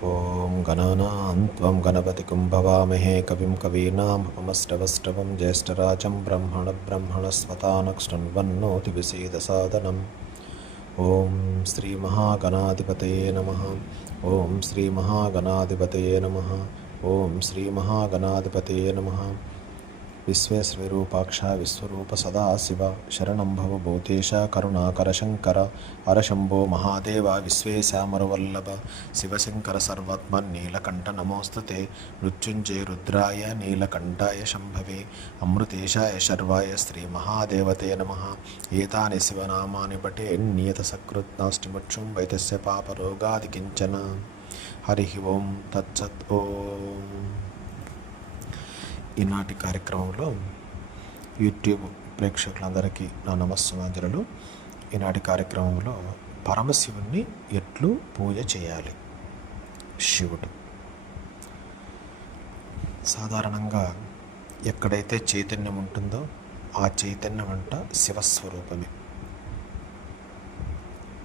ఓం గణానాం త్వం గణపతికుం భవామహే కవిం కవీనామపమష్టవష్టవం జ్యేష్ఠరాజం బ్రహ్మణ బ్రహ్మణస్వతానక్ష్ణన్వన్నోతివిసేదసాదనం ఓం శ్రీ మహాగణాధిపతయే నమ ఓం శ్రీ మహాగణాధిపతయే నమ ఓం శ్రీ మహాగణాధిపతయే నమ విశ్వేశ్వరూపాక్ష విశ్వరూప సదాశివ శరణంభవ భూతేశ కరుణాకర శంకర అరశంభో మహాదేవ విశ్వేశామరవల్లభ శివశంకర సర్వాత్మ నీలకంఠ నమోస్తుతే మృత్యుంజయ రుద్రాయ నీలకంఠాయ శంభవే అమృతేశాయ శర్వాయ శ్రీ మహాదేవతే నమ ఏతాని శివనామాని పటే నియత సకృత్ నాస్టిముక్షుం వైతస్య పాపరోగాది కించన హరి ఓం తత్సత్ ఓం ఈనాటి కార్యక్రమంలో యూట్యూబ్ ప్రేక్షకులందరికీ నా నమస్సుమాంజలు. ఈనాటి కార్యక్రమంలో పరమశివుణ్ణి ఎట్లు పూజ చేయాలి? శివుడు. సాధారణంగా ఎక్కడైతే చైతన్యం ఉంటుందో ఆ చైతన్యం అంట శివస్వరూపమే.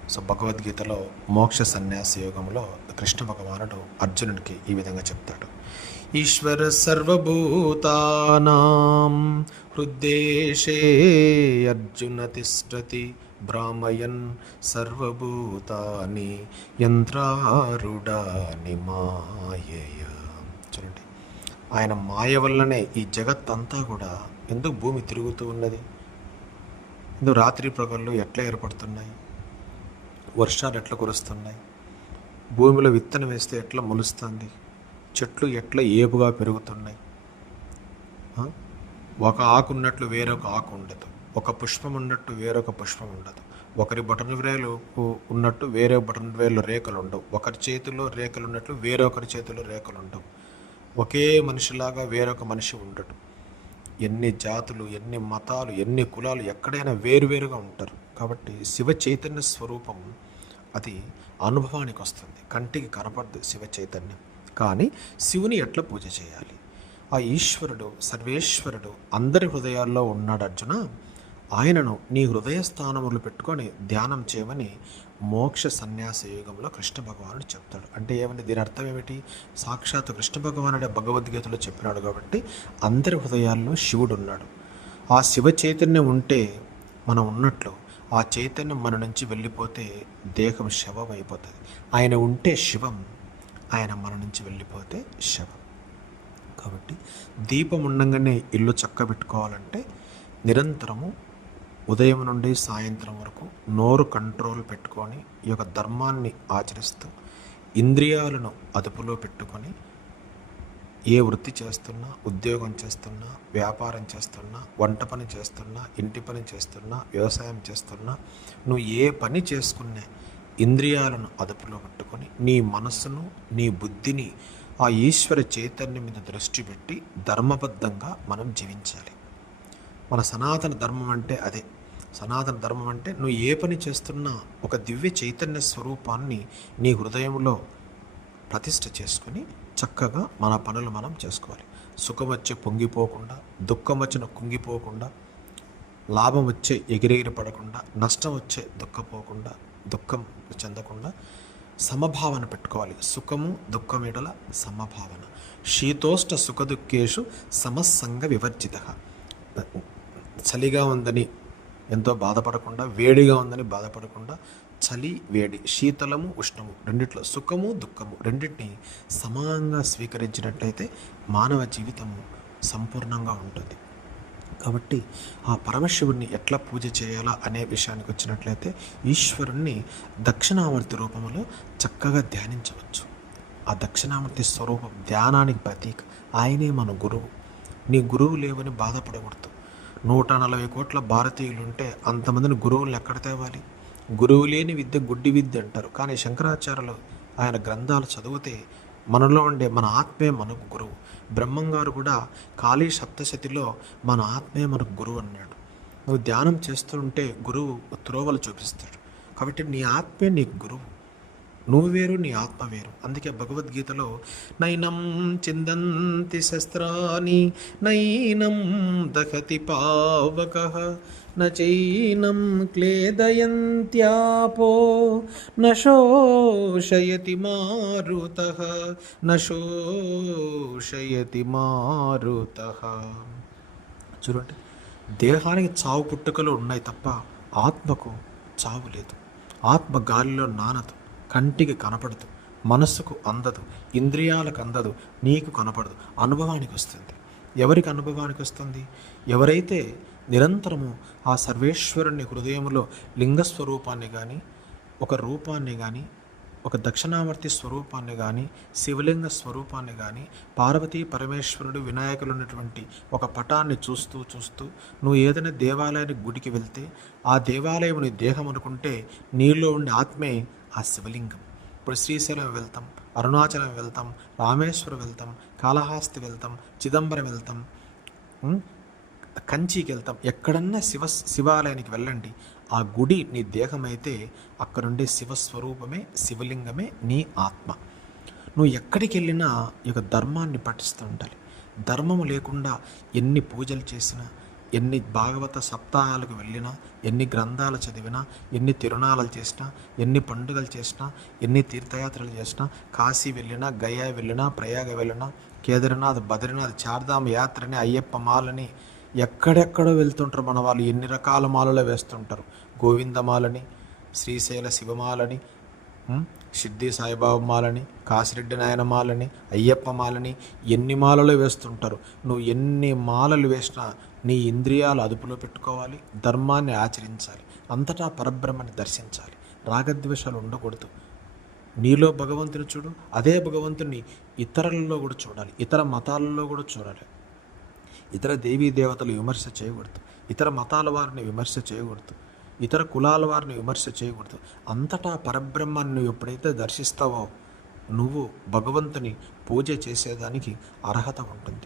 సో భగవద్గీతలో మోక్ష సన్యాస యోగంలో కృష్ణ భగవానుడు అర్జునుడికి ఈ విధంగా చెప్తాడు. ఈశ్వర సర్వభూతానాం హృద్దేశే అర్జున తిష్టతి భ్రామయన్ సర్వభూతాని యంత్రారుడాని మాయయ చూడండి. ఆయన మాయ వల్లనే ఈ జగత్ అంతా కూడా ఎందుకు భూమి తిరుగుతూ ఉన్నది. ఎందుకు రాత్రి ప్రగళ్ళు ఎట్లా ఏర్పడుతున్నాయి? వర్షాలు ఎట్లా కురుస్తున్నాయి? భూమిలో విత్తనం వేస్తే ఎట్లా మొలుస్తుంది? చెట్లు ఎట్లా ఏపుగా పెరుగుతున్నాయి? ఒక ఆకు ఉన్నట్లు వేరొక ఆకు ఉండదు. ఒక పుష్పం ఉన్నట్టు వేరొక పుష్పం ఉండదు. ఒకరి బటన్ వేలు ఉన్నట్టు వేరే బటన్ వేలు రేఖలు ఉండవు. ఒకరి చేతిలో రేఖలు ఉన్నట్లు వేరొకరి చేతిలో రేఖలు ఉండవు. ఒకే మనిషిలాగా వేరొక మనిషి ఉండడు. ఎన్ని జాతులు ఎన్ని మతాలు ఎన్ని కులాలు ఎక్కడైనా వేరువేరుగా ఉంటారు. కాబట్టి శివ చైతన్య స్వరూపం అది అనుభవానికి వస్తుంది. కంటికి కనపడదు శివ చైతన్యం. కానీ శివుని ఎట్లా పూజ చేయాలి? ఆ ఈశ్వరుడు సర్వేశ్వరుడు అందరి హృదయాల్లో ఉన్నాడు అర్జున. ఆయనను నీ హృదయ స్థానములు పెట్టుకొని ధ్యానం చేయమని మోక్ష సన్యాస యుగంలో కృష్ణ భగవానుడు చెప్తాడు. అంటే ఏమని దీని అర్థం ఏమిటి? సాక్షాత్ కృష్ణ భగవానుడే భగవద్గీతలో చెప్పినాడు కాబట్టి అందరి హృదయాల్లో శివుడు ఉన్నాడు. ఆ శివ చైతన్యం ఉంటే మనం ఉన్నట్లు ఆ చైతన్యం మన నుంచి వెళ్ళిపోతే దేహం శవం అయిపోతుంది ఆయన ఉంటే శివం ఆయన మన నుంచి వెళ్ళిపోతే శవం. కాబట్టి దీపం ఉండగానే ఇల్లు చక్కబెట్టుకోవాలంటే నిరంతరము ఉదయం నుండి సాయంత్రం వరకు నోరు కంట్రోల్ పెట్టుకొని ఈ యొక్క ధర్మాన్ని ఆచరిస్తూ ఇంద్రియాలను అదుపులో పెట్టుకొని ఏ వృత్తి చేస్తున్నా ఉద్యోగం చేస్తున్నా వ్యాపారం చేస్తున్నా వంట పని చేస్తున్నా ఇంటి పని చేస్తున్నా వ్యవసాయం చేస్తున్నా నువ్వు ఏ పని చేసుకున్నా ఇంద్రియాలను అదుపులో పెట్టుకొని నీ మనస్సును నీ బుద్ధిని ఆ ఈశ్వర చైతన్యం మీద దృష్టి పెట్టి ధర్మబద్ధంగా మనం జీవించాలి. మన సనాతన ధర్మం అంటే అదే. సనాతన ధర్మం అంటే నువ్వు ఏ పని చేస్తున్నా ఒక దివ్య చైతన్య స్వరూపాన్ని నీ హృదయంలో ప్రతిష్ఠ చేసుకుని చక్కగా మన పనులు మనం చేసుకోవాలి. సుఖం వచ్చే పొంగిపోకుండా దుఃఖం వచ్చిన కుంగిపోకుండా లాభం వచ్చే ఎగిరెగిరి పడకుండా నష్టం వచ్చే దుఃఖపోకుండా దుఃఖం చెందకుండా సమభావన పెట్టుకోవాలి. సుఖము దుఃఖం సమభావన. శీతోష్ట సుఖ దుఃఖేషు సమస్సంగ వివర్జిత. చలిగా ఉందని ఎంతో బాధపడకుండా వేడిగా ఉందని బాధపడకుండా చలి వేడి శీతలము ఉష్ణము రెండిట్లో సుఖము దుఃఖము రెండింటిని సమానంగా స్వీకరించినట్లయితే మానవ జీవితము సంపూర్ణంగా ఉంటుంది. కాబట్టి ఆ పరమశివుణ్ణి ఎట్లా పూజ చేయాలా అనే విషయానికి వచ్చినట్లయితే ఈశ్వరుణ్ణి దక్షిణామూర్తి రూపంలో చక్కగా ధ్యానించవచ్చు. ఆ దక్షిణామూర్తి స్వరూపం ధ్యానానికి ప్రతీక. ఆయనే మన గురువు. నీ గురువు లేవని బాధపడకూడదు. నూట నలభై కోట్ల భారతీయులు ఉంటే అంతమందిని గురువులను ఎక్కడ తేవాలి? గురువు లేని విద్య గుడ్డి విద్య అంటారు. కానీ శంకరాచార్యులు ఆయన గ్రంథాలు చదివితే మనలో ఉండే మన ఆత్మే మనకు గురువు. బ్రహ్మంగారు కూడా కాళీ సప్తశతిలో మన ఆత్మే మనకు గురువు అన్నాడు. నువ్వు ధ్యానం చేస్తుంటే గురువు త్రోవలు చూపిస్తాడు. కాబట్టి నీ ఆత్మే నీకు గురువు. నువ్వు వేరు నీ ఆత్మ వేరు. అందుకే భగవద్గీతలో నైనం చిందంతి శస్త్రాని నైనం దహతి పావక నైనం క్లేదయంత్యాపో నశోషయతి మారుత నశోషయతి మారుత. చూడండి దేహానికి చావు పుట్టుకలు ఉన్నాయి తప్ప ఆత్మకు చావు లేదు. ఆత్మ గాలిలో నానదు. కంటికి కనపడదు మనస్సుకు అందదు ఇంద్రియాలకు అందదు నీకు కనపడదు అనుభవానికి వస్తుంది. ఎవరికి అనుభవానికి వస్తుంది? ఎవరైతే నిరంతరము ఆ సర్వేశ్వరుని హృదయంలో లింగస్వరూపాన్ని కానీ ఒక రూపాన్ని కానీ ఒక దక్షిణావర్తి స్వరూపాన్ని కానీ శివలింగ స్వరూపాన్ని కానీ పార్వతీ పరమేశ్వరుడు వినాయకులు ఉన్నటువంటి ఒక పటాన్ని చూస్తూ చూస్తూ నువ్వు ఏదైనా దేవాలయానికి గుడికి వెళ్తే ఆ దేవాలయం నీ దేహం అనుకుంటే నీలో ఉండే ఆత్మే ఆ శివలింగం. ఇప్పుడు శ్రీశైలం వెళ్తాం అరుణాచలం వెళ్తాం రామేశ్వరం వెళ్తాం కాళహాస్తి వెళ్తాం చిదంబరం వెళ్తాం కంచికి వెళ్తాం. ఎక్కడన్నా శివ శివాలయానికి వెళ్ళండి. ఆ గుడి నీ దేహమైతే అక్కడుండే శివస్వరూపమే శివలింగమే నీ ఆత్మ. నువ్వు ఎక్కడికి వెళ్ళినా ఈ యొక్క ధర్మాన్ని పఠిస్తూ ఉండాలి. ధర్మము లేకుండా ఎన్ని పూజలు చేసినా ఎన్ని భాగవత సప్తాహాలకు వెళ్ళినా ఎన్ని గ్రంథాలు చదివినా ఎన్ని తిరునాళాలు చేసినా ఎన్ని పండుగలు చేసినా ఎన్ని తీర్థయాత్రలు చేసినా కాశీ వెళ్ళినా గయా వెళ్ళినా ప్రయాగ వెళ్ళినా కేదార్నాథ్ బద్రీనాథ్ చార్ధామ యాత్రని అయ్యప్ప మాలని ఎక్కడెక్కడో వెళ్తుంటారు మన వాళ్ళు. ఎన్ని రకాల మాలలో వేస్తుంటారు? గోవిందమాలని శ్రీశైల శివమాలని సిద్ధి సాయిబాబా మాలని కాసిరెడ్డి నాయన మాలని అయ్యప్ప మాలని ఎన్ని మాలలు వేస్తుంటారు? నువ్వు ఎన్ని మాలలు వేసినా నీ ఇంద్రియాలు అదుపులో పెట్టుకోవాలి ధర్మాన్ని ఆచరించాలి అంతటా పరబ్రహ్మని దర్శించాలి. రాగద్వేషాలు ఉండకూడదు. నీలో భగవంతుని చూడు అదే భగవంతుని ఇతరులలో కూడా చూడాలి ఇతర మతాలలో కూడా చూడాలి. ఇతర దేవీ దేవతలు విమర్శ చేయకూడదు ఇతర మతాల వారిని విమర్శ చేయకూడదు ఇతర కులాల వారిని విమర్శ చేయకూడదు. అంతటా పరబ్రహ్మాన్ని నువ్వు ఎప్పుడైతే దర్శిస్తావో నువ్వు భగవంతుని పూజ చేసేదానికి అర్హత ఉంటుంది.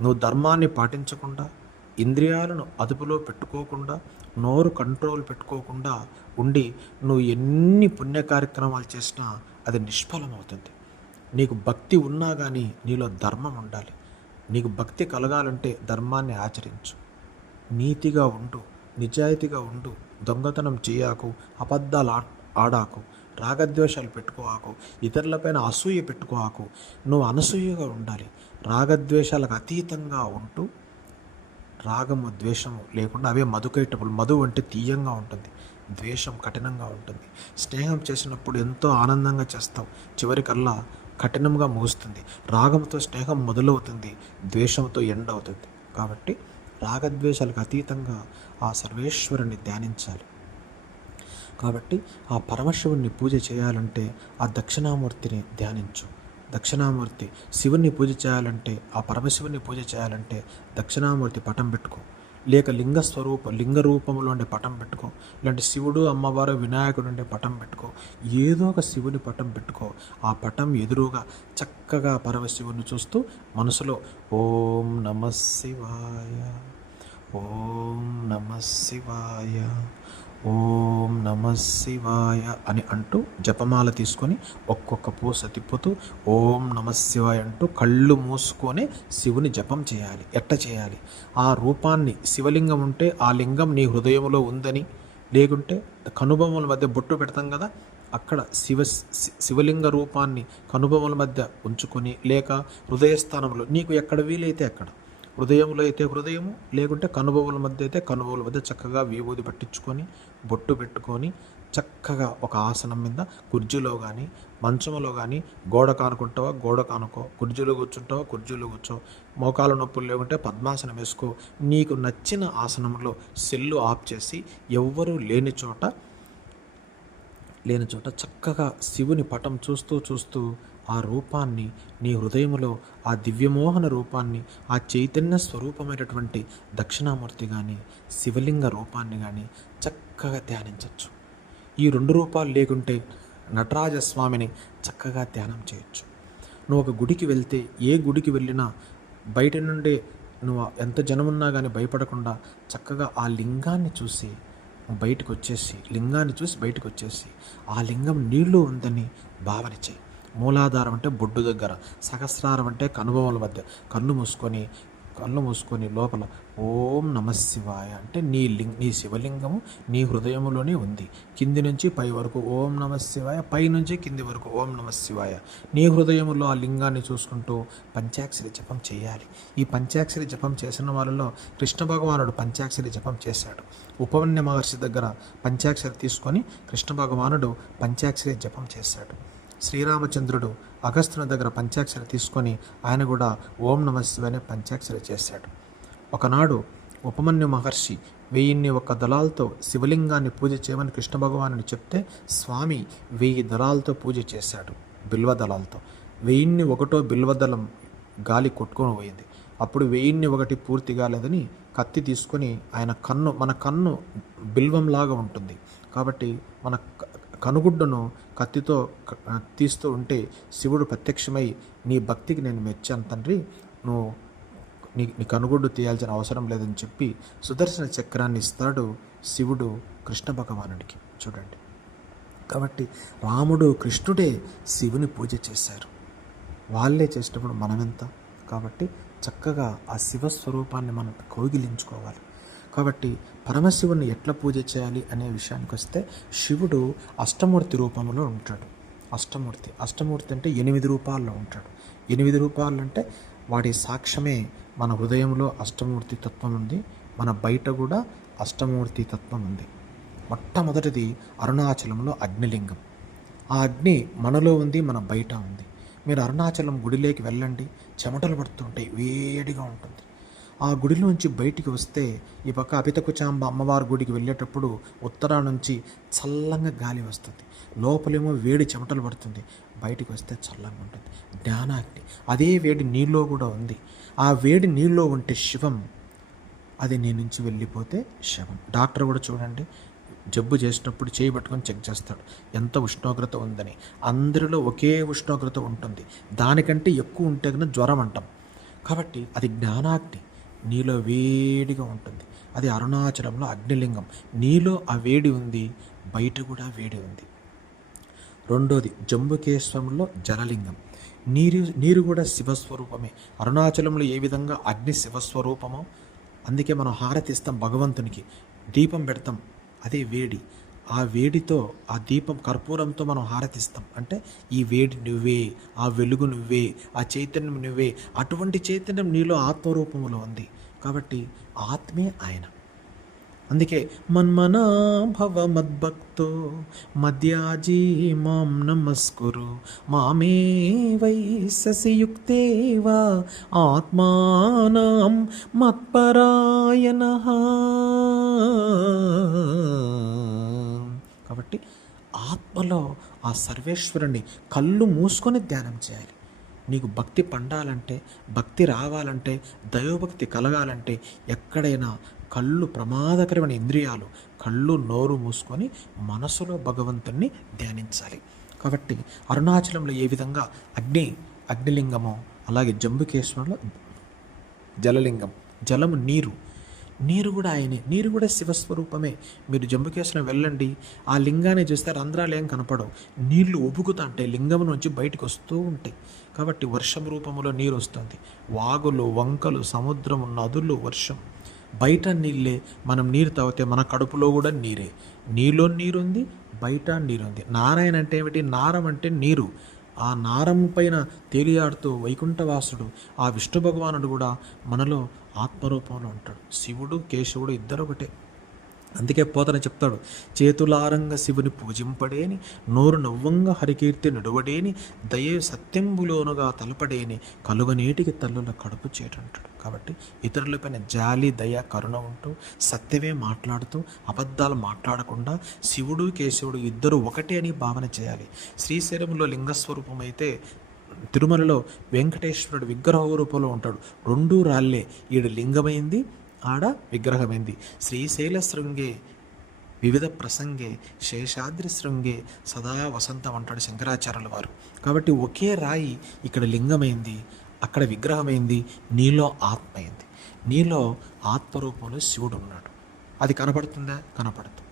నువ్వు ధర్మాన్ని పాటించకుండా ఇంద్రియాలను అదుపులో పెట్టుకోకుండా నోరు కంట్రోల్ పెట్టుకోకుండా ఉండి నువ్వు ఎన్ని పుణ్య కార్యక్రమాలు చేసినా అది నిష్ఫలమవుతుంది. నీకు భక్తి ఉన్నా కానీ నీలో ధర్మం ఉండాలి. నీకు భక్తి కలగాలంటే ధర్మాన్ని ఆచరించు. నీతిగా ఉండు నిజాయితీగా ఉండు దొంగతనం చేయకు అబద్ధాలు ఆ ఆడాకు రాగద్వేషాలు పెట్టుకోవాకు ఇతరులపైన అసూయ పెట్టుకోవాకు నువ్వు అనసూయగా ఉండాలి. రాగద్వేషాలకు అతీతంగా ఉంటూ రాగము ద్వేషము లేకుండా అవే మధుకేటప్పుడు మధు అంటే తీయంగా ఉంటుంది ద్వేషం కఠినంగా ఉంటుంది. స్నేహం చేసినప్పుడు ఎంతో ఆనందంగా చేస్తాం. చివరికల్లా కఠినంగా ముగుస్తుంది. రాగంతో స్నేహం మొదలవుతుంది ద్వేషంతో ఎండ్ అవుతుంది కాబట్టి రాగద్వేషాలకు అతీతంగా ఆ సర్వేశ్వరుని ధ్యానించాలి. కాబట్టి ఆ పరమశివుణ్ణి పూజ చేయాలంటే ఆ దక్షిణామూర్తిని ధ్యానించు. దక్షిణామూర్తి శివుణ్ణి పూజ చేయాలంటే ఆ పరమశివుని పూజ చేయాలంటే దక్షిణామూర్తి పటం పెట్టుకో. లేక లింగ స్వరూప లింగ రూపంలో ఉండే పటం పెట్టుకో. ఇలాంటి శివుడు అమ్మవారు వినాయకుడు ఉండే పటం పెట్టుకో. ఏదో ఒక శివుని పటం పెట్టుకో. ఆ పటం ఎదురుగా చక్కగా పరమశివుని చూస్తూ మనసులో ఓం నమ శివాయ ఓం నమ శివాయ ఓం నమ శివాయ అని అంటూ జపమాల తీసుకొని ఒక్కొక్క పూస తిప్పుతూ ఓం నమ శివాయ అంటూ కళ్ళు మూసుకొని శివుని జపం చేయాలి. ఎట్ట చేయాలి? ఆ రూపాన్ని శివలింగం ఉంటే ఆ లింగం నీ హృదయంలో ఉందని. లేకుంటే కనుబొమ్మల మధ్య బొట్టు పెడతాం కదా అక్కడ శివ శివలింగ రూపాన్ని కనుబొమ్మల మధ్య ఉంచుకొని లేక హృదయస్థానంలో నీకు ఎక్కడ వీలైతే అక్కడ. హృదయంలో అయితే హృదయము లేకుంటే కనుబొమ్మల మధ్య అయితే కనుబొమ్మల మధ్య చక్కగా విభూది పట్టించుకొని బొట్టు పెట్టుకొని చక్కగా ఒక ఆసనం మీద కుర్చీలో కానీ మంచంలో కానీ గోడ కానుకుంటావా? గోడ కానుకో. కుర్చీలో కూర్చుంటావా? కుర్చీలో కూర్చో. మోకాలు నొప్పులు లేకుంటే పద్మాసనం వేసుకో. నీకు నచ్చిన ఆసనంలో సెల్లు ఆఫ్ చేసి ఎవ్వరూ లేని చోట లేని చోట చక్కగా శివుని పటం చూస్తూ చూస్తూ ఆ రూపాన్ని నీ హృదయంలో ఆ దివ్యమోహన రూపాన్ని ఆ చైతన్య స్వరూపమైనటువంటి దక్షిణామూర్తి కానీ శివలింగ రూపాన్ని కానీ చక్క చక్కగా ధ్యానించవచ్చు ఈ రెండు రూపాలు లేకుంటే నటరాజ స్వామిని చక్కగా ధ్యానం చేయొచ్చు. నువ్వు ఒక గుడికి వెళ్తే ఏ గుడికి వెళ్ళినా బయట నుండి నువ్వు ఎంత జనమున్నా కానీ భయపడకుండా చక్కగా ఆ లింగాన్ని చూసి బయటకు వచ్చేసి లింగాన్ని చూసి బయటకు వచ్చేసి ఆ లింగం నీళ్ళు ఉందని భావన చేయి. మూలాధారం అంటే బొడ్డు దగ్గర సహస్రారం అంటే కనుబొమల మధ్య కన్ను మూసుకొని కళ్ళు మూసుకొని లోపల ఓం నమశివాయ అంటే నీ లింగ నీ శివలింగము నీ హృదయంలోనే ఉంది. కింది నుంచి పై వరకు ఓం నమశివాయ పై నుంచి కింది వరకు ఓం నమశివాయ నీ హృదయంలో ఆ లింగాన్ని చూసుకుంటూ పంచాక్షరి జపం చేయాలి. ఈ పంచాక్షరి జపం చేసిన వాళ్ళలో కృష్ణ భగవానుడు పంచాక్షరి జపం చేశాడు. ఉపవన్య మహర్షి దగ్గర పంచాక్షరి తీసుకొని కృష్ణ భగవానుడు పంచాక్షరి జపం చేశాడు. శ్రీరామచంద్రుడు అగస్త్యుని దగ్గర పంచాక్షరి తీసుకొని ఆయన కూడా ఓం నమ శివాయ పంచాక్షరి చేశాడు. ఒకనాడు ఉపమన్యు మహర్షి వెయ్యిన్ని ఒక దళాలతో శివలింగాన్ని పూజ చేయమని కృష్ణ భగవానుని చెప్తే స్వామి వెయ్యి దళాలతో పూజ చేశాడు బిల్వ దళాలతో. వెయ్యిన్ని ఒకటో బిల్వ దళం గాలి కొట్టుకొని పోయింది. అప్పుడు వెయ్యిన్ని ఒకటి పూర్తి కాలేదని కత్తి తీసుకొని ఆయన కన్ను మన కన్ను బిల్వంలాగా ఉంటుంది. కాబట్టి మన కనుగుడ్డును కత్తితో తీస్తూ ఉంటే శివుడు ప్రత్యక్షమై నీ భక్తికి నేను మెచ్చాను తండ్రి. నువ్వు నీ నీ కనుగొడ్డు తీయాల్సిన అవసరం లేదని చెప్పి సుదర్శన చక్రాన్ని ఇస్తాడు శివుడు కృష్ణ భగవానుడికి. చూడండి. కాబట్టి రాముడు కృష్ణుడే శివుని పూజ చేశారు. వాళ్ళే చేసినప్పుడు మనమెంత? కాబట్టి చక్కగా ఆ శివస్వరూపాన్ని మనం కౌగిలించుకోవాలి కాబట్టి పరమశివుని ఎట్లా పూజ చేయాలి అనే విషయానికి వస్తే శివుడు అష్టమూర్తి రూపంలో ఉంటాడు. అష్టమూర్తి. అష్టమూర్తి అంటే ఎనిమిది రూపాల్లో ఉంటాడు. ఎనిమిది రూపాలు అంటే వాడి సాక్ష్యమే మన హృదయంలో అష్టమూర్తి తత్వం ఉంది. మన బయట కూడా అష్టమూర్తి తత్వం ఉంది. మొట్టమొదటిది అరుణాచలంలో అగ్నిలింగం. ఆ అగ్ని మనలో ఉంది మన బయట ఉంది. మీరు అరుణాచలం గుడిలోకి వెళ్ళండి. చెమటలు పడుతుంటాయి వేడిగా ఉంటుంది. ఆ గుడిలోంచి బయటికి వస్తే ఈ పక్క అపితకుచాంబ అమ్మవారి గుడికి వెళ్ళేటప్పుడు ఉత్తరా నుంచి చల్లంగా గాలి వస్తుంది. లోపలేమో వేడి చెమటలు పడుతుంది. బయటికి వస్తే చల్లంగా ఉంటుంది. జ్ఞానాగ్ని. అదే వేడి నీళ్ళలో కూడా ఉంది. ఆ వేడి నీళ్ళలో ఉంటే శివం. అది నీ నుంచి వెళ్ళిపోతే శవం. డాక్టర్ కూడా చూడండి. జబ్బు చేసినప్పుడు చేయి పట్టుకొని చెక్ చేస్తాడు. ఎంత ఉష్ణోగ్రత ఉందని. అందరిలో ఒకే ఉష్ణోగ్రత ఉంటుంది. దానికంటే ఎక్కువ ఉంటే కన్నా జ్వరం అంటాం. కాబట్టి అది జ్ఞానాగ్ని. నీలో వేడిగా ఉంటుంది. అది అరుణాచలంలో అగ్నిలింగం. నీలో ఆ వేడి ఉంది బయట కూడా వేడి ఉంది. రెండోది జంబుకేశ్వరంలో జలలింగం. నీరు నీరు కూడా శివస్వరూపమే. అరుణాచలంలో ఏ విధంగా అగ్ని శివస్వరూపమో అందుకే మనం హారతిస్తాం భగవంతునికి. దీపం పెడతాం అదే వేడి. ఆ వేడితో ఆ దీపం కర్పూరంతో మనం హారతిస్తాం. అంటే ఈ వేడి నువ్వే ఆ వెలుగు నువ్వే ఆ చైతన్యం నువ్వే అటువంటి చైతన్యం నీలో ఆత్మరూపంలో ఉంది. కాబట్టి ఆత్మే ఆయన. అందుకే మన్మనాభవ మద్భక్తో మద్యాజీ మాం నమస్కురు మామే వై ససియుక్తేవా ఆత్మానం మత్పరాయణ. కాబట్టి ఆత్మలో ఆ సర్వేశ్వరుని కళ్ళు మూసుకొని ధ్యానం చేయాలి. నీకు భక్తి పండాలంటే భక్తి రావాలంటే దైవభక్తి కలగాలంటే ఎక్కడైనా కళ్ళు ప్రమాదకరమైన ఇంద్రియాలు కళ్ళు నోరు మూసుకొని మనసులో భగవంతుణ్ణి ధ్యానించాలి. కాబట్టి అరుణాచలంలో ఏ విధంగా అగ్ని అగ్నిలింగము అలాగే జంబుకేశ్వరంలో జలలింగం జలము నీరు నీరు కూడా ఆయనే నీరు కూడా శివస్వరూపమే. మీరు జంబుకేశ్వరం వెళ్ళండి ఆ లింగాన్ని చూస్తే రంధ్రాలు ఏం కనపడవు. నీళ్ళు ఉబుకుతా అంటే లింగం నుంచి బయటకు వస్తూ ఉంటాయి. కాబట్టి వర్షం రూపంలో నీరు వస్తుంది. వాగులు వంకలు సముద్రం నదులు వర్షం. బయట నీళ్ళే మనం నీరు తాగితే మన కడుపులో కూడా నీరే. నీలో నీరుంది బయట నీరుంది. నారాయణ అంటే ఏమిటి? నారం అంటే నీరు. ఆ నారం పైన తేలియాడుతూ వైకుంఠవాసుడు ఆ విష్ణు భగవానుడు కూడా మనలో ఆత్మరూపంలో ఉంటాడు. శివుడు కేశవుడు ఇద్దరు ఒకటే. అందుకే పోతన చెప్తాడు చేతులారంగ శివుని పూజింపడేని నోరు నవ్వంగా హరికీర్తి నడువడేని దయే సత్యంబులోనుగా తలపడేని కలుగనీటికి తల్లుల కడుపు చేటంటాడు. కాబట్టి ఇతరులపైన జాలి దయ కరుణ ఉంటూ సత్యమే మాట్లాడుతూ అబద్ధాలు మాట్లాడకుండా శివుడు కేశవుడు ఇద్దరు ఒకటే అని భావన చేయాలి. శ్రీశైలంలో లింగస్వరూపం అయితే తిరుమలలో వెంకటేశ్వరుడు విగ్రహ రూపంలో ఉంటాడు. రెండూ రాళ్ళే ఈడు లింగమైంది ఆడ విగ్రహమైంది. శ్రీశైల శృంగే వివిధ ప్రసంగే శేషాద్రి శృంగే సదా వసంతం అంటాడు శంకరాచార్యుల వారు. కాబట్టి ఒకే రాయి ఇక్కడ లింగమైంది అక్కడ విగ్రహమైంది నీలో ఆత్మ అయింది. నీలో ఆత్మరూపంలో శివుడు ఉన్నాడు. అది కనపడుతుందా? కనపడుతుంది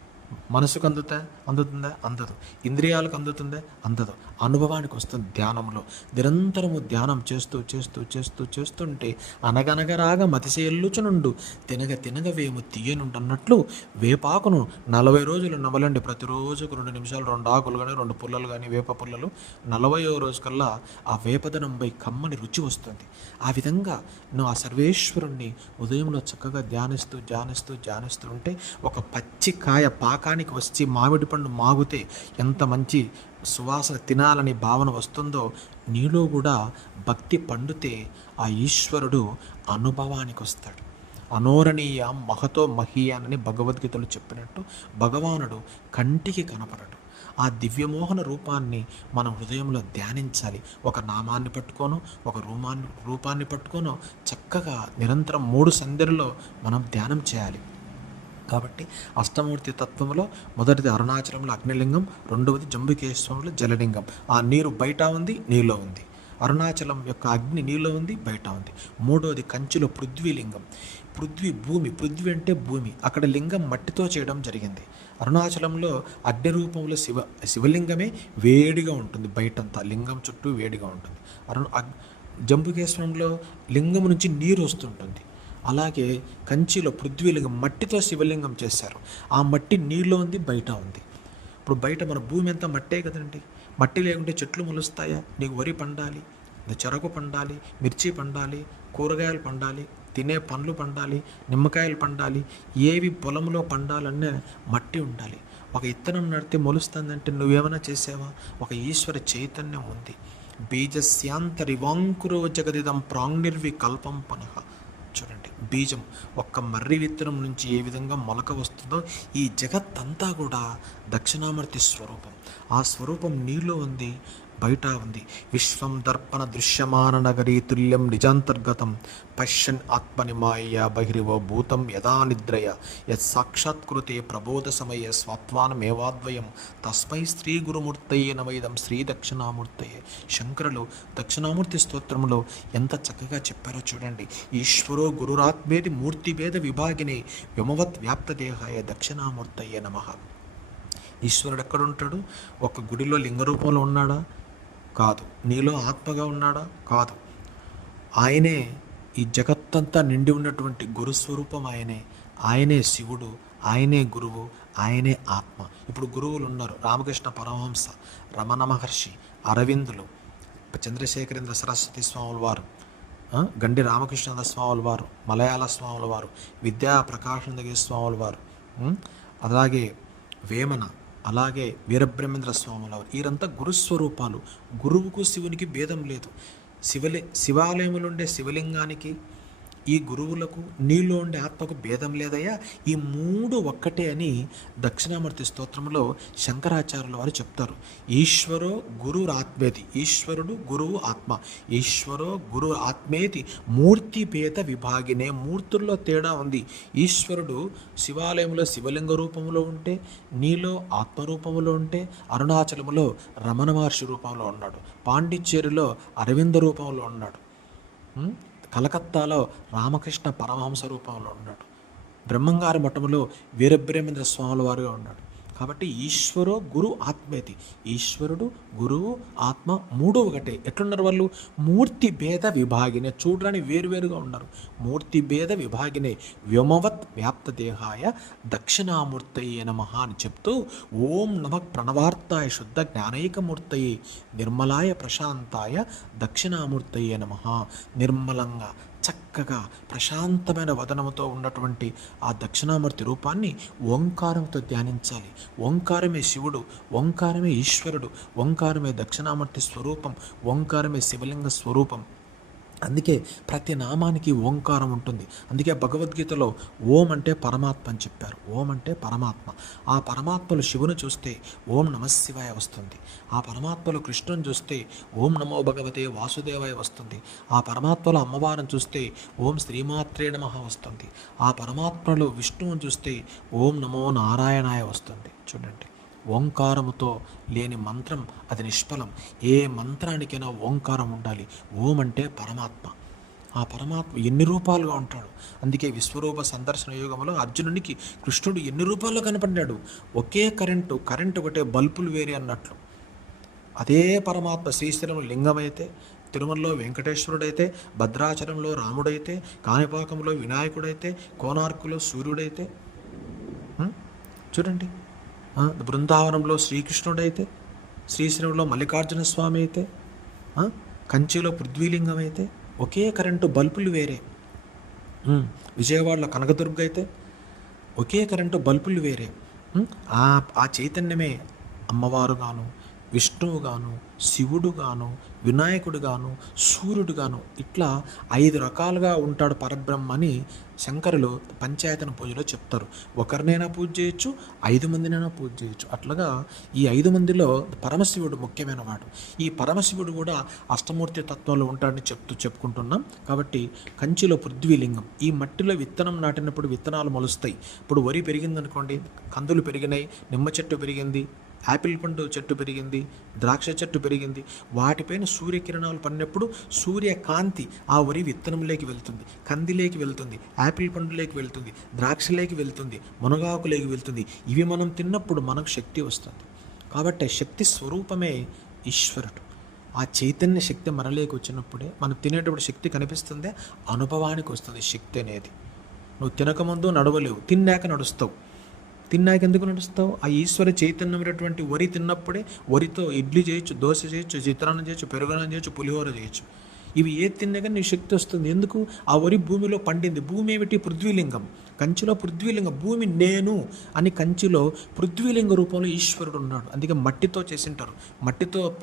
మనసుకు అందుతా అందుతుందా? అందదు. ఇంద్రియాలకు అందుతుందా? అందదు. అనుభవానికి వస్తుంది ధ్యానంలో. నిరంతరము ధ్యానం చేస్తూ చేస్తూ చేస్తూ చేస్తుంటే అనగనగరాగా మతిశయల్లుచునుండు తినగ తినగ వేము తీయనుండు అన్నట్లు వేపాకును నలభై రోజులు నమలండి. ప్రతిరోజుకు రెండు నిమిషాలు రెండు ఆకులు కానీ రెండు పుల్లలు కానీ వేప పుల్లలు నలభైవ రోజు కల్లా ఆ వేపదనంపై కమ్మని రుచి వస్తుంది. ఆ విధంగా నువ్వు ఆ సర్వేశ్వరుణ్ణి ఉదయంలో చక్కగా ధ్యానిస్తూ ధ్యానిస్తూ ధ్యానిస్తూ ఉంటే ఒక పచ్చి కాయ పాకానికి వచ్చి మామిడి పండు మాగితే ఎంత మంచి సువాసన తినాలనే భావన వస్తుందో నీలో కూడా భక్తి పండితే ఆ ఈశ్వరుడు అనుభవానికి వస్తాడు. అనోరణీయ మహతో మహీయానని భగవద్గీతలో చెప్పినట్టు భగవానుడు కంటికి కనపడడు. ఆ దివ్యమోహన రూపాన్ని మన హృదయంలో ధ్యానించాలి. ఒక నామాన్ని పట్టుకోను ఒక రూమాన్ని రూపాన్ని పట్టుకోను చక్కగా నిరంతరం మూడు సంధ్యలలో మనం ధ్యానం చేయాలి. కాబట్టి అష్టమూర్తి తత్వంలో మొదటిది అరుణాచలంలో అగ్నిలింగం రెండవది జంబుకేశ్వరంలో జలలింగం. ఆ నీరు బయట ఉంది నీలో ఉంది. అరుణాచలం యొక్క అగ్ని నీలో ఉంది బయట ఉంది. మూడవది కంచిలో పృథ్వీలింగం. పృథ్వీ భూమి పృథ్వీ అంటే భూమి. అక్కడ లింగం మట్టితో చేయడం జరిగింది. అరుణాచలంలో అగ్ని రూపంలో శివ శివలింగమే వేడిగా ఉంటుంది బయటంతా. లింగం చుట్టూ వేడిగా ఉంటుంది. అరుణ జంబుకేశ్వరంలో లింగం నుంచి నీరు వస్తుంటుంది. అలాగే కంచిలో పృథ్వీలింగం మట్టితో శివలింగం చేశారు. ఆ మట్టి నీళ్ళు ఉంది బయట ఉంది. ఇప్పుడు బయట మన భూమి అంతా మట్టే కదండి. మట్టి లేకుంటే చెట్లు మొలుస్తాయా? నీకు వరి పండాలి చెరకు పండాలి మిర్చి పండాలి కూరగాయలు పండాలి తినే పండ్లు పండాలి నిమ్మకాయలు పండాలి ఏవి పొలంలో పండాలన్నా మట్టి ఉండాలి. ఒక ఇత్తనం నడితే మొలుస్తుందంటే నువ్వేమైనా చేసావా? ఒక ఈశ్వర చైతన్యం ఉంది. బీజస్యాంతరివాంకురో జగదిదం ప్రాంగ్నిర్వి కల్పం పునః. చూడండి. బీజం ఒక్క మర్రి విత్తనం నుంచి ఏ విధంగా మొలక వస్తుందో ఈ జగత్తంతా కూడా దక్షిణామూర్తి స్వరూపం. ఆ స్వరూపం నీలో ఉంది. బయట ఉంది. విశ్వం దర్పణ దృశ్యమాన నగరీ తుల్యం నిజాంతర్గతం. పశ్యన్ ఆత్మనిమాయ బహిరివ భూతం యదా నిద్రయ. యత్ సాక్షాత్కృతే ప్రబోధ సమయ స్వాత్మానమేవాద్వయం తస్మై శ్రీ గురుమూర్తయే నమైదం శ్రీ దక్షిణామూర్తయే. శంకరులు దక్షిణామూర్తి స్తోత్రంలో ఎంత చక్కగా చెప్పారో చూడండి. ఈశ్వరో గురురాత్మేది మూర్తిభేద విభాగిని విమవత్ వ్యాప్తదేహాయ దక్షిణామూర్తయ్యే నమః. ఈశ్వరుడు ఎక్కడుంటాడు? ఒక గుడిలో లింగ రూపంలో ఉన్నాడా? కాదు. నీలో ఆత్మగా ఉన్నాడా? కాదు. ఆయనే ఈ జగత్తంతా నిండి ఉన్నటువంటి గురుస్వరూపం ఆయనే. ఆయనే శివుడు ఆయనే గురువు ఆయనే ఆత్మ. ఇప్పుడు గురువులు ఉన్నారు. రామకృష్ణ పరమహంస రమణ మహర్షి అరవిందులు చంద్రశేఖరేంద్ర సరస్వతి స్వాముల వారు గండి రామకృష్ణ స్వాముల వారు మలయాళ స్వాముల వారు విద్యా ప్రకాశందగి స్వాముల వారు అలాగే వేమన అలాగే వీరబ్రహ్మేంద్ర స్వాముల వారు వీరంతా గురుస్వరూపాలు. గురువుకు శివునికి భేదం లేదు. శివలి శివాలయంలో ఉండే శివలింగానికి ఈ గురువులకు నీలో ఉండే ఆత్మకు భేదం లేదయ్యా. ఈ మూడు ఒక్కటే అని దక్షిణామూర్తి స్తోత్రంలో శంకరాచార్యుల వారు చెప్తారు. ఈశ్వరో గురు ఆత్మేతి ఈశ్వరుడు గురువు ఆత్మ ఈశ్వరో గురు ఆత్మేతి మూర్తి భేద విభాగినే మూర్తుల్లో తేడా ఉంది. ఈశ్వరుడు శివాలయంలో శివలింగ రూపంలో ఉంటే నీలో ఆత్మరూపంలో ఉంటే అరుణాచలంలో రమణ మహర్షి రూపంలో ఉన్నాడు. పాండిచ్చేరిలో అరవింద రూపంలో ఉన్నాడు. కలకత్తాలో రామకృష్ణ పరమహంస రూపంలో ఉన్నాడు. బ్రహ్మంగారి మఠంలో వీరబ్రహ్మేంద్ర స్వాముల వారుగా ఉన్నాడు. కాబట్టి ఈశ్వరో గురు ఆత్మేతి. ఈశ్వరుడు గురువు ఆత్మ మూడు ఒకటే. ఎట్లున్నారు వాళ్ళు? మూర్తి భేద విభాగినే. చూడడానికి వేరువేరుగా ఉన్నారు మూర్తి భేద విభాగినే. వ్యోమవత్ వ్యాప్త దేహాయ దక్షిణామూర్తయ్యే నమ అని చెప్తూ ఓం నమ ప్రణవార్తాయ శుద్ధ జ్ఞానైకమూర్తయే. నిర్మలాయ ప్రశాంతాయ దక్షిణామూర్తయ్యే నమ. నిర్మలంగా చక్కగా ప్రశాంతమైన వదనముతో ఉన్నటువంటి ఆ దక్షిణామూర్తి రూపాన్ని ఓంకారంతో ధ్యానించాలి. ఓంకారమే శివుడు ఓంకారమే ఈశ్వరుడు ఓంకారమే దక్షిణామూర్తి స్వరూపం ఓంకారమే శివలింగ స్వరూపం. అందుకే ప్రతి నామానికి ఓంకారం ఉంటుంది. అందుకే భగవద్గీతలో ఓం అంటే పరమాత్మ అని చెప్పారు. ఓం అంటే పరమాత్మ. ఆ పరమాత్మలు శివుని చూస్తే ఓం నమశివాయ వస్తుంది. ఆ పరమాత్మలు కృష్ణుని చూస్తే ఓం నమో భగవతే వాసుదేవాయ వస్తుంది. ఆ పరమాత్మల అమ్మవారిని చూస్తే ఓం శ్రీమాత్రే నమ వస్తుంది. ఆ పరమాత్మలు విష్ణువుని చూస్తే ఓం నమో నారాయణాయ వస్తుంది. చూడండి. ఓంకారముతో లేని మంత్రం అది నిష్ఫలం. ఏ మంత్రానికైనా ఓంకారం ఉండాలి. ఓం అంటే పరమాత్మ. ఆ పరమాత్మ ఎన్ని రూపాలుగా ఉంటాడు? అందుకే విశ్వరూప సందర్శన యోగంలో అర్జునునికి కృష్ణుడు ఎన్ని రూపాల్లో కనపడ్డాడు? ఒకే కరెంటు కరెంటు ఒకటే బల్బులు వేరే అన్నట్లు. అదే పరమాత్మ శ్రీశైలం లింగమైతే తిరుమలలో వెంకటేశ్వరుడైతే భద్రాచలంలో రాముడైతే కాణిపాకంలో వినాయకుడైతే కోనార్కులో సూర్యుడైతే. చూడండి. బృందావనంలో శ్రీకృష్ణుడైతే శ్రీశైలంలో మల్లికార్జున స్వామి అయితే కంచిలో పృథ్వీలింగం అయితే ఒకే కరెంటు బల్బులు వేరే. విజయవాడలో కనకదుర్గ అయితే ఒకే కరెంటు బల్బులు వేరే. ఆ ఆ చైతన్యమే అమ్మవారుగాను విష్ణువుగాను శివుడుగాను వినాయకుడుగాను సూర్యుడుగాను ఇట్లా ఐదు రకాలుగా ఉంటాడు పరబ్రహ్మ అని శంకరులు పంచాయతన పూజలో చెప్తారు. ఒకరినైనా పూజ చేయొచ్చు ఐదు మందినైనా పూజ చేయొచ్చు. అట్లాగా ఈ ఐదు మందిలో పరమశివుడు ముఖ్యమైన వాడు. ఈ పరమశివుడు కూడా అష్టమూర్తి తత్వంలో ఉంటాడని చెప్తూ చెప్పుకుంటున్నాం. కాబట్టి కంచిలో పృథ్వీలింగం. ఈ మట్టిలో విత్తనం నాటినప్పుడు విత్తనాలు మొలుస్తాయి. ఇప్పుడు వరి పెరిగిందనుకోండి కందులు పెరిగినాయి నిమ్మ చెట్టు పెరిగింది యాపిల్ పండు చెట్టు పెరిగింది ద్రాక్ష చెట్టు పెరిగింది. వాటిపైన సూర్యకిరణాలు పడినప్పుడు సూర్యకాంతి ఆ వరి విత్తనంలోకి వెళ్తుంది కందిలోకి వెళ్తుంది యాపిల్ పండులోకి వెళ్తుంది ద్రాక్షలోకి వెళ్తుంది మునగాకులోకి వెళ్తుంది. ఇవి మనం తిన్నప్పుడు మనకు శక్తి వస్తుంది. కాబట్టి శక్తి స్వరూపమే ఈశ్వరుడు. ఆ చైతన్య శక్తి మనలోకి వచ్చినప్పుడే మనం తినేటప్పుడు శక్తి కనిపిస్తుందే అనుభవానికి వస్తుంది శక్తి అనేది. నువ్వు తినకముందు నడవలేవు తిన్నాక నడుస్తావు. తిన్నాక ఎందుకు నడుస్తావు? ఆ ఈశ్వర చైతన్యమైనటువంటి వరి తిన్నప్పుడే వరితో ఇడ్లీ చేయొచ్చు దోశ చేయొచ్చు చిత్రాన్నం చేయొచ్చు పెరుగన్నం చేయొచ్చు పులిహోర చేయొచ్చు. ఇవి ఏది తిన్నాక నీ శక్తి వస్తుంది. ఎందుకు? ఆ వరి భూమిలో పండింది. భూమి ఏమిటి? పృథ్వీలింగం. కంచిలో పృథ్వీలింగం. భూమి నేను అని కంచిలో పృథ్వీలింగ రూపంలో ఈశ్వరుడు ఉన్నాడు. అందుకే మట్టితో చేసింటారు. మట్టితో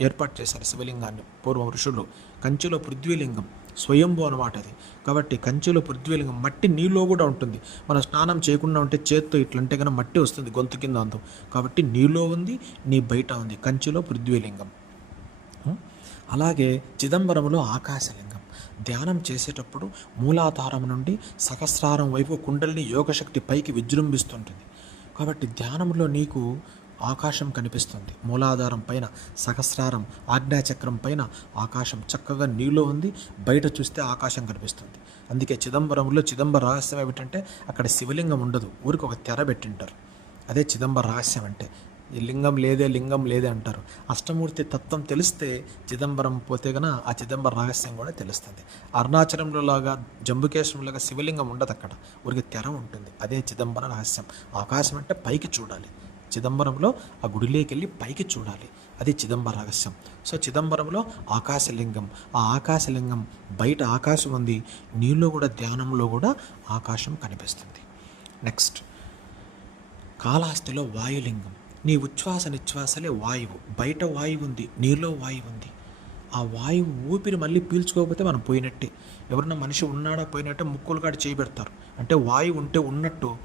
ఏర్పాటు చేశారు శివలింగాన్ని పూర్వం ఋషులు. కంచిలో పృథ్వీలింగం. స్వయంభూ అనమాట అది. కాబట్టి కంచెలో పృథ్వీలింగం మట్టి నీలో కూడా ఉంటుంది. మనం స్నానం చేయకుండా ఉంటే చేత్తో ఇట్లంటే కన్నా మట్టి వస్తుంది గొంతు కింద అంతం. కాబట్టి నీలో ఉంది నీ బయట ఉంది. కంచెలో పృథ్వీలింగం. అలాగే చిదంబరంలో ఆకాశలింగం. ధ్యానం చేసేటప్పుడు మూలాధారం నుండి సహస్రారం వైపు కుండలిని యోగశక్తి పైకి విజృంభిస్తుంటుంది. కాబట్టి ధ్యానంలో నీకు ఆకాశం కనిపిస్తుంది. మూలాధారం పైన సహస్రారం ఆజ్ఞాచక్రం పైన ఆకాశం చక్కగా నీలో ఉంది. బయట చూస్తే ఆకాశం కనిపిస్తుంది. అందుకే చిదంబరంలో చిదంబర రహస్యం ఏమిటంటే అక్కడ శివలింగం ఉండదు. ఊరికి ఒక తెర పెట్టింటారు. అదే చిదంబర రహస్యం అంటే ఈ లింగం లేదే లింగం లేదే అంటారు. అష్టమూర్తి తత్వం తెలిస్తే చిదంబరం పోతే గన ఆ చిదంబర రహస్యం కూడా తెలుస్తుంది. అరుణాచలంలో లాగా జంబుకేశ్వరంలాగా శివలింగం ఉండదు అక్కడ ఊరికి తెర ఉంటుంది. అదే చిదంబర రహస్యం. ఆకాశం అంటే పైకి చూడాలి. చిదంబరంలో ఆ గుడిలోకి వెళ్ళి పైకి చూడాలి. అది చిదంబర రహస్యం. సో చిదంబరంలో ఆకాశలింగం. ఆ ఆకాశలింగం బయట ఆకాశం ఉంది. నీళ్ళు కూడా ధ్యానంలో కూడా ఆకాశం కనిపిస్తుంది. నెక్స్ట్. కాళహస్తిలో వాయులింగం. నీ ఉచ్ఛ్వాస నిశ్వాసలే వాయువు. బయట వాయువు ఉంది. నీలో వాయువు ఉంది. ఆ వాయువు ఊపిరి మళ్ళీ పీల్చుకోకపోతే మనం పోయినట్టే. ఎవరన్నా మనిషి ఉన్నాడా పోయినట్టే ముక్కులు కాడ చేయబెడతారు అంటే వాయువు ఉంటే ఉన్నట్టు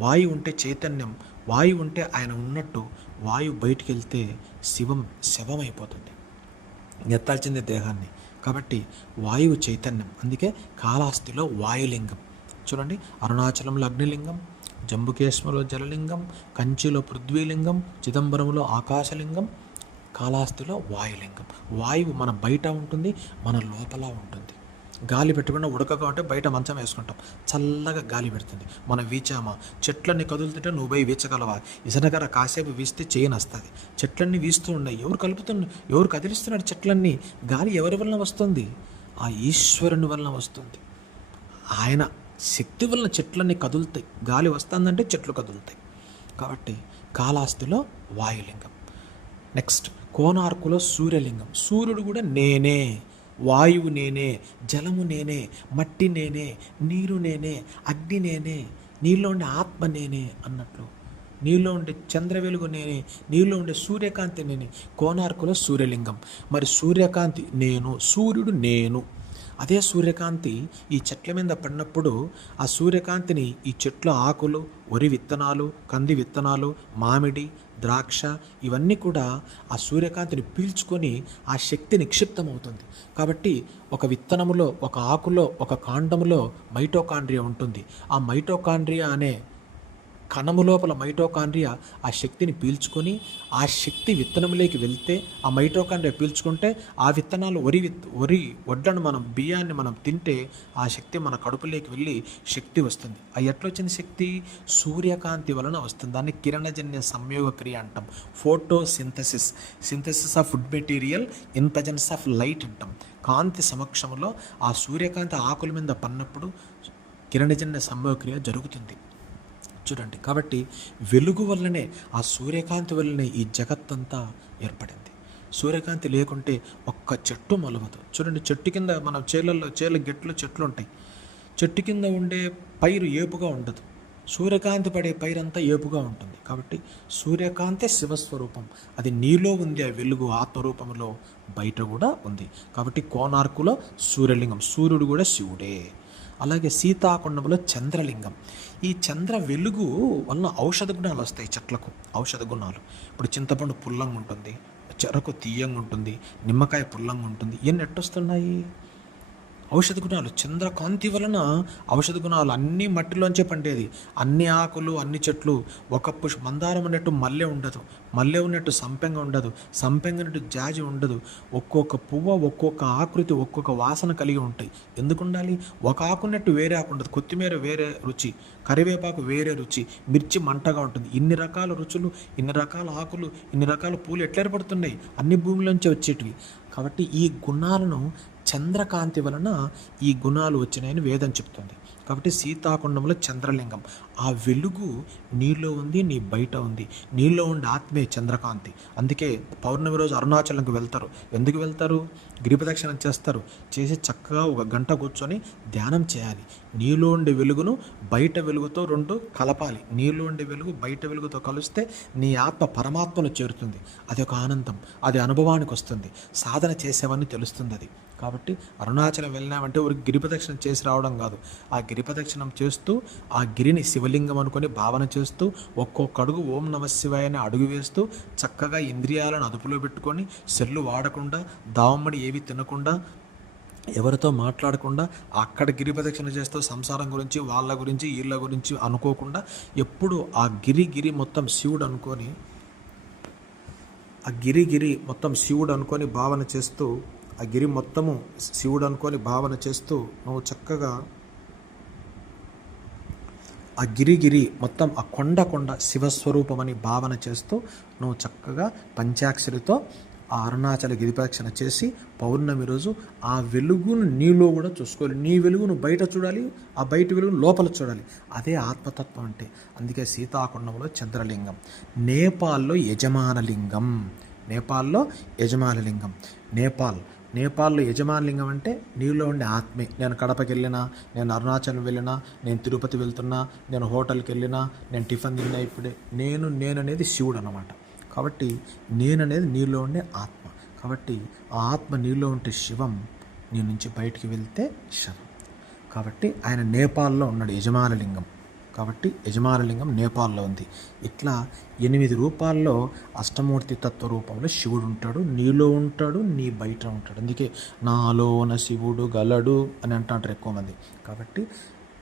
వాయువు ఉంటే చైతన్యం వాయువు ఉంటే ఆయన ఉన్నట్టు వాయువు బయటికి వెళ్తే శివం శవమైపోతుంది. ఎత్తాల్సిందే దేహాన్ని. కాబట్టి వాయువు చైతన్యం. అందుకే కాళహస్తిలో వాయులింగం. చూడండి అరుణాచలంలో అగ్నిలింగం జంబుకేశ్వరంలో జలలింగం కంచిలో పృథ్వీలింగం చిదంబరంలో ఆకాశలింగం కాళహస్తిలో వాయులింగం. వాయువు మన బయట ఉంటుంది మన లోపల ఉంటుంది. గాలి పెట్టకుండా ఉడకకుంటే బయట మంచం వేసుకుంటాం. చల్లగా గాలి పెడుతుంది. మనం వీచామా? చెట్లన్నీ కదులుతుంటే నువ్వు పోయి వీచగలవా? ఇసనగర కాసేపు వీస్తే చేయని వస్తుంది చెట్లన్నీ వీస్తూ ఉన్నాయి. ఎవరు కలుపుతున్న ఎవరు కదిలిస్తున్నాడు చెట్లన్నీ? గాలి ఎవరి వలన వస్తుంది? ఆ ఈశ్వరుని వలన వస్తుంది. ఆయన శక్తి వలన చెట్లన్నీ కదులుతాయి. గాలి వస్తుందంటే చెట్లు కదులుతాయి. కాబట్టి కాళాస్తిలో వాయులింగం. నెక్స్ట్ కోనార్కులో సూర్యలింగం. సూర్యుడు కూడా నేనే. వాయువు నేనే జలము నేనే మట్టి నేనే నీరు నేనే అగ్ని నేనే నీలో ఉండే ఆత్మ నేనే అన్నట్లు. నీలో ఉండే చంద్ర వెలుగు నేనే నీలో ఉండే సూర్యకాంతి నేనే. కోనార్కులో సూర్యలింగం. మరి సూర్యకాంతి నేను సూర్యుడు నేను. అదే సూర్యకాంతి ఈ చెట్ల మీద పడినప్పుడు ఆ సూర్యకాంతిని ఈ చెట్ల ఆకులు వరి విత్తనాలు కంది విత్తనాలు మామిడి ద్రాక్ష ఇవన్నీ కూడా ఆ సూర్యకాంతిని పీల్చుకొని ఆ శక్తి నిక్షిప్తమవుతుంది. కాబట్టి ఒక విత్తనములో ఒక ఆకులో ఒక కాండములో మైటోకాండ్రియా ఉంటుంది. ఆ మైటోకాండ్రియా అనే కణము లోపల మైటోకాండ్రియా ఆ శక్తిని పీల్చుకొని ఆ శక్తి విత్తనంలోకి వెళ్తే ఆ మైటోకాండ్రియా పీల్చుకుంటే ఆ విత్తనాలు వరి విత్ వరి వడ్లను మనం బియ్యాన్ని మనం తింటే ఆ శక్తి మన కడుపులోకి వెళ్ళి శక్తి వస్తుంది. ఆ ఎట్లా వచ్చిన శక్తి? సూర్యకాంతి వలన వస్తుంది. దాన్ని కిరణజన్య సంయోగ క్రియ అంటాం. Photosynthesis synthesis of food material in presence of light అంటాం. కాంతి సమక్షంలో ఆ సూర్యకాంతి ఆకుల మీద పన్నప్పుడు కిరణజన్య సంయోగక్రియ జరుగుతుంది. చూడండి. కాబట్టి వెలుగు వల్లనే ఆ సూర్యకాంతి వల్లనే ఈ జగత్తంతా ఏర్పడింది. సూర్యకాంతి లేకుంటే ఒక్క చెట్టు మొలవదు. చూడండి చెట్టు కింద మన చేలల్లో చేల గెట్లు చెట్లు ఉంటాయి. చెట్టు కింద ఉండే పైరు ఏపుగా ఉండదు. సూర్యకాంతి పడే పైరంతా ఏపుగా ఉంటుంది. కాబట్టి సూర్యకాంతే శివస్వరూపం. అది నీలో ఉంది ఆ వెలుగు ఆత్మరూపంలో బయట కూడా ఉంది. కాబట్టి కోనార్కులో సూర్యలింగం సూర్యుడు కూడా శివుడే. అలాగే సీతాకొండంలో చంద్రలింగం. ఈ చంద్ర వెలుగు వల్ల ఔషధ గుణాలు వస్తాయి చెట్లకు ఔషధ గుణాలు. ఇప్పుడు చింతపండు పుల్లంగా ఉంటుంది చెరకు తీయంగా ఉంటుంది నిమ్మకాయ పుల్లంగా ఉంటుంది ఇవన్నీ ఎట్టొస్తున్నాయి? ఔషధ గుణాలు. చంద్రకాంతి వలన ఔషధ గుణాలు అన్ని మట్టిలోంచే పండేది. అన్ని ఆకులు అన్ని చెట్లు ఒక పుష్ మందారం ఉన్నట్టు మల్లె ఉండదు. మల్లె ఉన్నట్టు సంపెంగ ఉండదు. సంపెంగ ఉన్నట్టు జాజి ఉండదు. ఒక్కొక్క పువ్వు ఒక్కొక్క ఆకృతి ఒక్కొక్క వాసన కలిగి ఉంటాయి. ఎందుకు ఉండాలి ఒక ఆకు ఉన్నట్టు వేరే ఆకు ఉండదు. కొత్తిమీర వేరే రుచి కరివేపాకు వేరే రుచి మిర్చి మంటగా ఉంటుంది. ఇన్ని రకాల రుచులు ఇన్ని రకాల ఆకులు ఇన్ని రకాల పూలు ఎట్లా ఏర్పడుతున్నాయి? అన్ని భూమిలోంచి వచ్చేటివి. కాబట్టి ఈ గుణాలను చంద్రకాంతి వలన ఈ గుణాలు వచ్చినాయని వేదం చెప్తుంది. కాబట్టి సీతాకుండంలో చంద్రలింగం. ఆ వెలుగు నీలో ఉంది నీ బయట ఉంది. నీలో ఉండే ఆత్మే చంద్రకాంతి. అందుకే పౌర్ణమి రోజు అరుణాచలంకి వెళ్తారు. ఎందుకు వెళ్తారు? గిరిప్రదక్షిణ చేస్తారు. చేసి చక్కగా ఒక గంట కూర్చొని ధ్యానం చేయాలి. నీలో ఉండే వెలుగును బయట వెలుగుతో రెండు కలపాలి. నీలో ఉండే వెలుగు బయట వెలుగుతో కలిస్తే నీ ఆత్మ పరమాత్మను చేరుతుంది. అది ఒక ఆనందం. అది అనుభవానికి వస్తుంది. సాధన చేసేవని తెలుస్తుంది అది. కాబట్టి అరుణాచలం వెళ్ళినామంటే ఒక గిరిప్రదక్షిణ చేసి రావడం కాదు. ఆ గిరిప్రదక్షిణం చేస్తూ ఆ గిరిని శివలింగం అనుకొని భావన చేస్తూ ఒక్కొక్క అడుగు ఓం నమ శివాయ అని అడుగు వేస్తూ చక్కగా ఇంద్రియాలను అదుపులో పెట్టుకొని సెల్లు వాడకుండా దావమ్మడి ఏవి తినకుండా ఎవరితో మాట్లాడకుండా అక్కడ గిరి ప్రదక్షిణ చేస్తూ సంసారం గురించి వాళ్ళ గురించి వీళ్ళ గురించి అనుకోకుండా ఎప్పుడు ఆ గిరి గిరి మొత్తం శివుడు అనుకొని ఆ గిరి గిరి మొత్తం శివుడు అనుకొని భావన చేస్తూ ఆ గిరి మొత్తము శివుడు అనుకొని భావన చేస్తూ నువ్వు చక్కగా ఆ గిరిగిరి మొత్తం ఆ కొండ కొండ శివస్వరూపమని భావన చేస్తూ నువ్వు చక్కగా పంచాక్షరితో ఆ అరుణాచల గిరిప్రదక్షిణ చేసి పౌర్ణమి రోజు ఆ వెలుగును నీలో కూడా చూసుకోవాలి. నీ వెలుగును బయట చూడాలి ఆ బయట వెలుగును లోపల చూడాలి. అదే ఆత్మతత్వం అంటే. అందుకే సీతాకుండంలో చంద్రలింగం నేపాల్లో యజమానలింగం నేపాల్లో యజమానలింగం నేపాల్ నేపాల్లో యజమానలింగం అంటే నీలో ఉండే ఆత్మే. నేను కడపకి వెళ్ళినా నేను అరుణాచలం వెళ్ళినా నేను తిరుపతి వెళ్తున్నా నేను హోటల్కి వెళ్ళినా నేను టిఫిన్ తిన్నా ఇప్పుడే. నేను నేననేది శివుడు అనమాట కాబట్టి నేను అనేది నీలో ఉండే ఆత్మ. కాబట్టి ఆ ఆత్మ నీలో ఉంటే శివం నీ నుంచి బయటికి వెళ్తే శవం. కాబట్టి ఆయన నేపాల్లో ఉన్నాడు యజమానలింగం. కాబట్టి యజమానలింగం నేపాల్లో ఉంది. ఇట్లా ఎనిమిది రూపాల్లో అష్టమూర్తి తత్వ రూపంలో శివుడు ఉంటాడు నీలో ఉంటాడు నీ బయట ఉంటాడు. అందుకే నాలోన శివుడు గలడు అని అంటారు ఎక్కువ మంది. కాబట్టి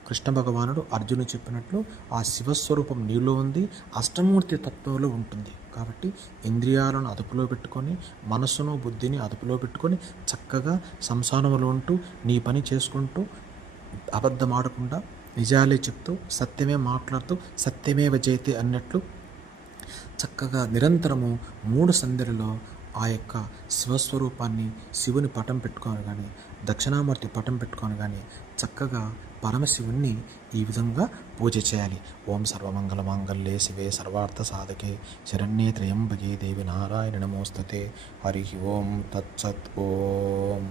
కృష్ణ భగవానుడు అర్జును చెప్పినట్లు ఆ శివస్వరూపం నీలో ఉంది అష్టమూర్తి తత్వంలో ఉంటుంది. కాబట్టి ఇంద్రియాలను అదుపులో పెట్టుకొని మనస్సును బుద్ధిని అదుపులో పెట్టుకొని చక్కగా సంసారంలో ఉంటూ నీ పని చేసుకుంటూ అబద్ధం ఆడకుండా నిజాలే చెప్తూ సత్యమే మాట్లాడుతూ సత్యమే విజయతే అన్నట్లు చక్కగా నిరంతరము మూడు సందడిలో ఆ యొక్క శివస్వరూపాన్ని శివుని పటం పెట్టుకొని కానీ దక్షిణామూర్తి పటం పెట్టుకొని కానీ చక్కగా పరమశివుణ్ణి ఈ విధంగా పూజ చేయాలి. ఓం సర్వమంగళ మాంగళ్యే శివే సర్వార్థ సాధకే. శరణ్యే త్రయంబకే దేవి నారాయణ నమోస్తతే. హరి ఓం తత్సత్ ఓం.